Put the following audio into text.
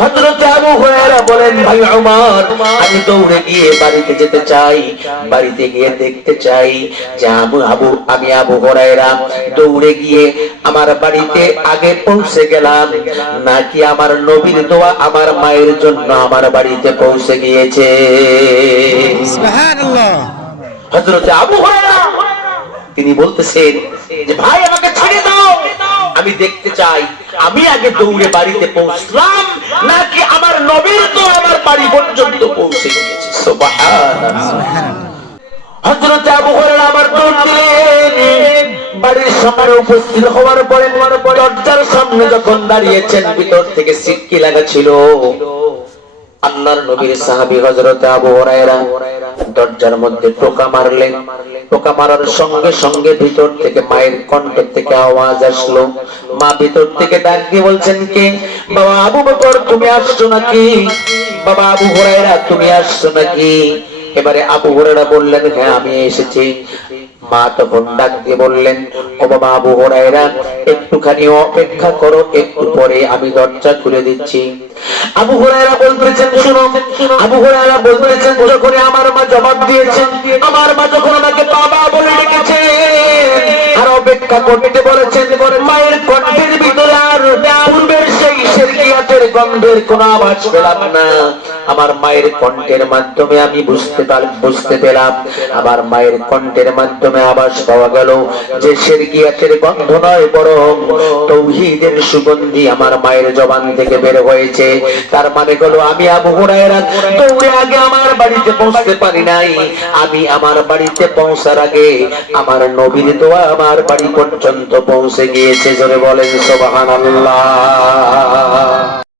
হযরত আবু হুরায়রা বলেন, ভাই ওমর, আমি দৌড়ে গিয়ে বাড়িতে যেতে চাই, বাড়িতে গিয়ে দেখতে চাই যে আমি আবু হুরায়রা দৌড়ে গিয়ে আমার বাড়িতে আগে পৌঁছে গেলাম নাকি আমার নবীর দোয়া আমার মায়ের জন্য আমার বাড়িতে পৌঁছে গিয়েছে। সুবহানাল্লাহ। হযরত আবু হুরায়রা তিনি বলতেছেন যে ভাই আমাকে ছেড়ে দাও, আমি দেখতে চাই আমি আগে দৌড়ে বাড়িতে পৌঁছলাম নাকি আমার নবীর দোয়া আমার বাড়ি পর্যন্ত পৌঁছে গিয়েছে। সুবহানাল্লাহ। হযরত আবু হুরায়রা আবার দৌড় দিলেন, বাড়ির সামনে উপস্থিত হওয়ার পরে দরজার সামনে যখন দাঁড়িয়েছেন ভিতর থেকে সিটকি লাগা ছিল। আল্লাহর নবীর সাহাবী হযরত আবু হুরায়রা দরজার মধ্যে টোকা মারলেন। টোকা মারার সঙ্গে সঙ্গে ভিতর থেকে মায়ের কণ্ঠ থেকে আওয়াজ আসলো। মা ভিতর থেকে ডাক দিয়ে বলছেন, কে? বাবা আবু বকর, তুমি আসছো নাকি? বাবা আবু হুরায়রা, তুমি আসছো নাকি? এবারে আবু হুরায়রা বললেন, হ্যাঁ আমি এসেছি। মা তখন ডাক দিয়ে বললেন, ও বাবা আবু হুরায়রা, একটুখানি অপেক্ষা করো, একটু পরে আমি দরজা খুলে দিচ্ছি। আবু হুরায়রা বলতেছেন, শুনো, আবু হুরায়রা বলতেছেন, যখন আমার মা জবাব দিয়েছেন, আমার মা যখন আমাকে বাবা বলে ডেকেছে আর অপেক্ষা করতে বলেছেন, মায়ের কণ্ঠের ভিতরে আর পূর্বের সেই শিরকিয়াতের গন্ধের কোনো আওয়াজ পেলাম না। আমার মায়ের কণ্ঠের মাধ্যমে আমি বুঝতে পেলাম, আমার মায়ের কণ্ঠের মাধ্যমে আওয়াজ পাওয়া গেল যে শিরকিয়াতের গন্ধ নয়, বরং তাওহীদের সুগন্ধি আমার মায়ের জবান থেকে বের হয়েছে। তার মানে হলো আমি আবু হুরায়রা দৌড়ে আগে আমার বাড়িতে পৌঁছতে পারি নাই, আমি আমার বাড়িতে পৌঁছার আগে আমার নবীর দোয়া আমার বাড়ি পর্যন্ত পৌঁছে গিয়েছে। জোরে বলেন সুবহানাল্লাহ।